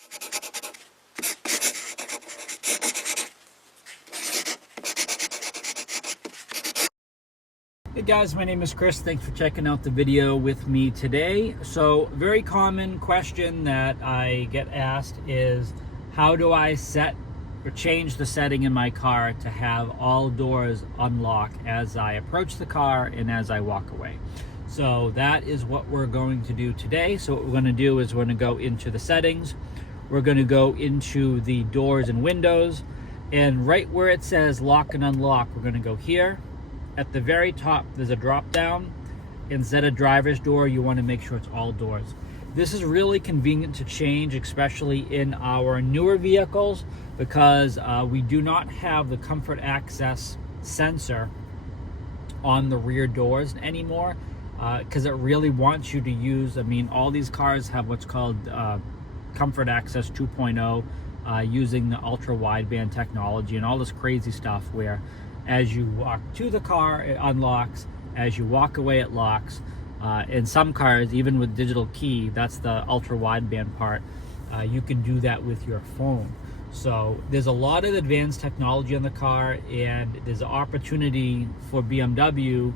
Hey guys, my name is Chris. Thanks for checking out the video with me today. So, very common question that I get asked is, how do I set or change the setting in my car to have all doors unlock as I approach the car and as I walk away? So that is what we're going to do today. So what we're going to do is we're going to go into the settings. We're going to go into the doors and windows, and right where it says lock and unlock, we're going to go here. At the very top, there's a drop down. Instead of driver's door, you want to make sure it's all doors. This is really convenient to change, especially in our newer vehicles, because we do not have the comfort access sensor on the rear doors anymore, because it really wants you to use, all these cars have what's called comfort access 2.0, using the ultra wideband technology and all this crazy stuff where as you walk to the car, it unlocks. As you walk away, it locks. In some cars, even with digital key, that's the ultra wideband part, you can do that with your phone. So there's a lot of advanced technology in the car, and there's an opportunity for BMW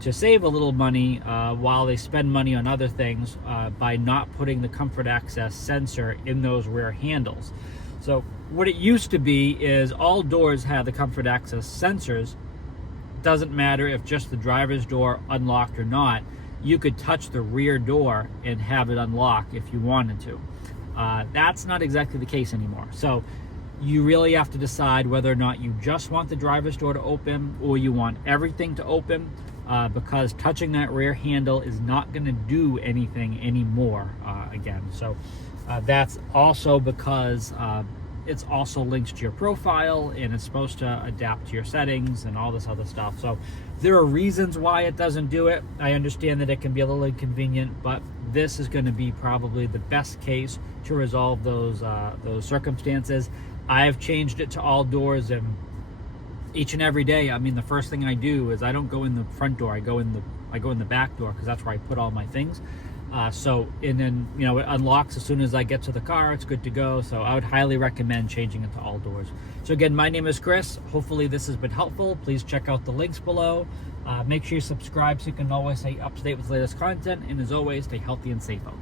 to save a little money while they spend money on other things by not putting the comfort access sensor in those rear handles. So what it used to be is all doors have the comfort access sensors. Doesn't matter if just the driver's door unlocked or not. You could touch the rear door and have it unlock if you wanted to. That's not exactly the case anymore. So you really have to decide whether or not you just want the driver's door to open or you want everything to open, because touching that rear handle is not going to do anything anymore again. So that's also because it's also linked to your profile, and it's supposed to adapt to your settings and all this other stuff. So there are reasons why it doesn't do it. I understand that it can be a little inconvenient, but this is going to be probably the best case to resolve those circumstances. I have changed it to all doors, and each and every day, the first thing I do is I don't go in the front door. I go in the back door, because that's where I put all my things. And then it unlocks as soon as I get to the car. It's good to go. So I would highly recommend changing it to all doors. So again, my name is Chris. Hopefully this has been helpful. Please check out the links below. Make sure you subscribe so you can always stay up to date with the latest content. And as always, stay healthy and safe out there.